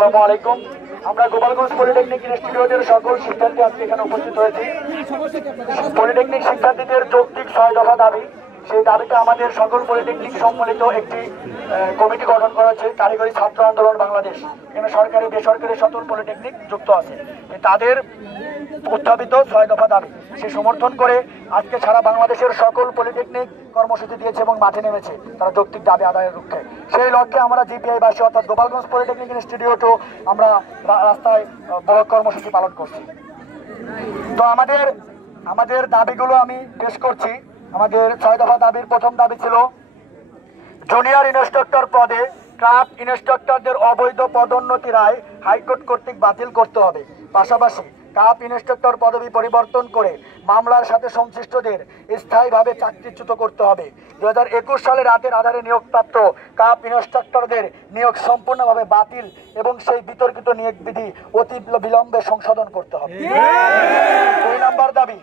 আসসালামু আলাইকুম। আমরা গোপালগঞ্জ পলিটেকনিক ইনস্টিটিউটের সকল শিক্ষার্থী আজকে এখানে উপস্থিত হয়েছি। পলিটেকনিক শিক্ষার্থীদের যৌক্তিক 6 দফা দাবি, সেই দাবিতে আমাদের সকল পলিটেকনিক সম্মিলিত একটি কমিটি গঠন করা হয়েছে, কারিগরি ছাত্র আন্দোলন বাংলাদেশ। এখানে সরকারি বেসরকারি সকল পলিটেকনিক যুক্ত আছে। তাদের উত্থাপিত 6 দফা দাবি সে সমর্থন করে আজকে সারা বাংলাদেশের সকল পলিটেকনিক কর্মসূচি দিয়েছে এবং মাঠে নেমেছে তারা যৌক্তিক দাবি আদায়ের লক্ষ্যে। সেই লক্ষ্যে আমরা জিপিআইবাসী অর্থাৎ গোপালগঞ্জ পলিটেকনিক ইনস্টিটিউটও আমরা রাস্তায় বড় কর্মসূচি পালন করছি। তো আমাদের দাবিগুলো আমি পেশ করছি। আমাদের 6 দফা দাবির প্রথম দাবি ছিল জুনিয়র ইন্সট্রাক্টর পদে ক্রাফট ইন্সট্রাক্টরদের অবৈধ পদোন্নতি রায় হাইকোর্ট কর্তৃক বাতিল করতে হবে। পাশাপাশি ক্রাফট ইন্সট্রাক্টর পদবি পরিবর্তন করে মামলার সাথে সংশ্লিষ্টদের স্থায়ীভাবে চাকরিচ্যুত করতে হবে। 2021 সালে রাতের আধারে নিয়োগপ্রাপ্ত ক্রাফট ইন্সট্রাক্টরদের নিয়োগ সম্পূর্ণভাবে বাতিল এবং সেই বিতর্কিত নিয়োগ বিধি অতি বিলম্বে সংশোধন করতে হবে। 2 নম্বর দাবি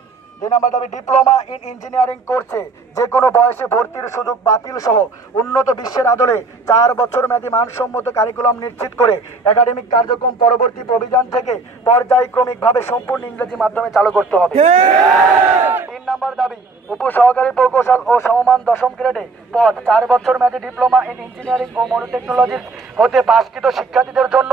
ডিপ্লোমা ইন ইঞ্জিনিয়ারিং কোর্সে যে কোনো বয়সে ভর্তির সুযোগ বাতিল সহ উন্নত বিশ্বের আদলে 4 বছর মেয়াদী মানসম্মত কারিকুলাম নিশ্চিত করে একাডেমিক কার্যক্রম পরবর্তী প্রভিজন থেকে পর্যায়ক্রমিকভাবে সম্পূর্ণ ইংরেজি মাধ্যমে চালু করতে হবে। 3 নম্বর দাবি উপসহকারী প্রকৌশল ও সমমান 10ম গ্রেডে পদ 4 বছর মেয়াদী ডিপ্লোমা ইন ইঞ্জিনিয়ারিং ও মনোটেকনোলজি হতে পাশকৃত শিক্ষার্থীদের জন্য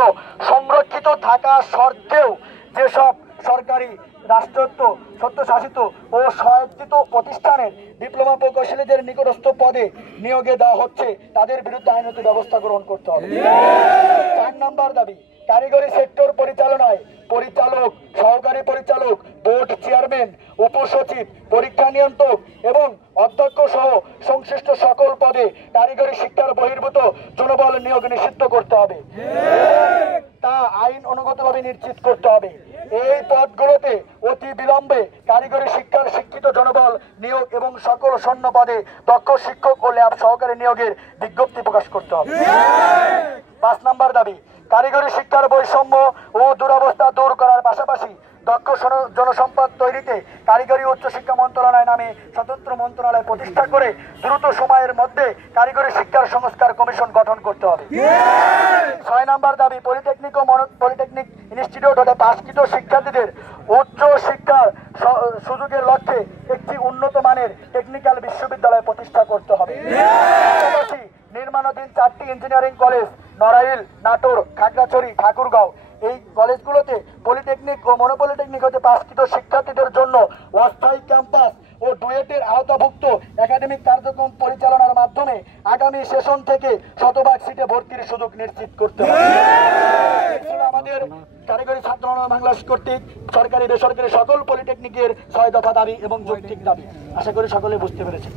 সংরক্ষিত থাকা সত্ত্বেও যেসব সরকারি রাষ্ট্রায়ত্ত স্বায়ত্তশাসিত ও স্বায়ত্তিত প্রতিষ্ঠানের ডিপ্লোমা প্রকৌশলীদের নিকটস্থ পদে নিয়োগে দেওয়া হচ্ছে তাদের বিরুদ্ধে আইনত ব্যবস্থা গ্রহণ করতে হবে। 4 নম্বর দাবি কারিগরি সেক্টর পরিচালনায় পরিচালক, সহকারী পরিচালক, বোর্ড চেয়ারম্যান, উপসচিব, পরীক্ষা নিয়ন্ত্রক এবং অধ্যক্ষ সহ সংশ্লিষ্ট সকল পদে কারিগরি শিক্ষার বহির্ভূত জনবল নিয়োগ নিষিদ্ধ করতে হবে, তা আইন অনুগতভাবে নিশ্চিত করতে হবে। এই পদগুলোতে অতি বিলম্বে কারিগরি শিক্ষার শিক্ষিত জনবল নিয়োগ এবং সকল শূন্য পদে দক্ষ শিক্ষক ও ল্যাব সহকারী নিয়োগের বিজ্ঞপ্তি প্রকাশ করতে হবে। 5 নম্বর দাবি কারিগরি শিক্ষার বৈষম্য ও দুরবস্থা দূর করার পাশাপাশি দক্ষ জনসম্পদ তৈরিতে কারিগরি উচ্চশিক্ষা মন্ত্রণালয় নামে স্বতন্ত্র মন্ত্রণালয় প্রতিষ্ঠা করে দ্রুত সময়ের মধ্যে কারিগরি শিক্ষার সংস্কার কমিশন গঠন করতে হবে। 6 নম্বর দাবি পলিটেকনিক ও পলিটেকনিক ইনস্টিটিউট হতে পাশকৃত শিক্ষার্থীদের উচ্চ শিক্ষার সুযোগের লক্ষ্যে একটি উন্নত মানের টেকনিক্যাল বিশ্ববিদ্যালয় প্রতিষ্ঠা করতে হবে। পাশাপাশি নির্মাণাধীন 4টি ইঞ্জিনিয়ারিং কলেজ নড়াইল, নাটোর, খাগড়াছড়ি, ঠাকুরগাঁও এই কলেজগুলোতে পলিটেকনিক ও মনোপলিটেকনিক হতে পাশকৃত শিক্ষার্থীদের জন্য অস্থায়ী ক্যাম্পাস ও ডুয়েটের আওতাভুক্ত একাডেমিক কার্যক্রম পরিচালনার মাধ্যমে আগামী সেশন থেকে শতভাগ সিটে ভর্তির সুযোগ নিশ্চিত করতে হবে। আমাদের কারিগরি ছাত্র আন্দোলন বাংলাদেশ কর্তৃক সরকারি বেসরকারি সকল পলিটেকনিকের 6 দফা দাবি এবং যৌক্তিক দাবি। আশা করি সকলে বুঝতে পেরেছেন।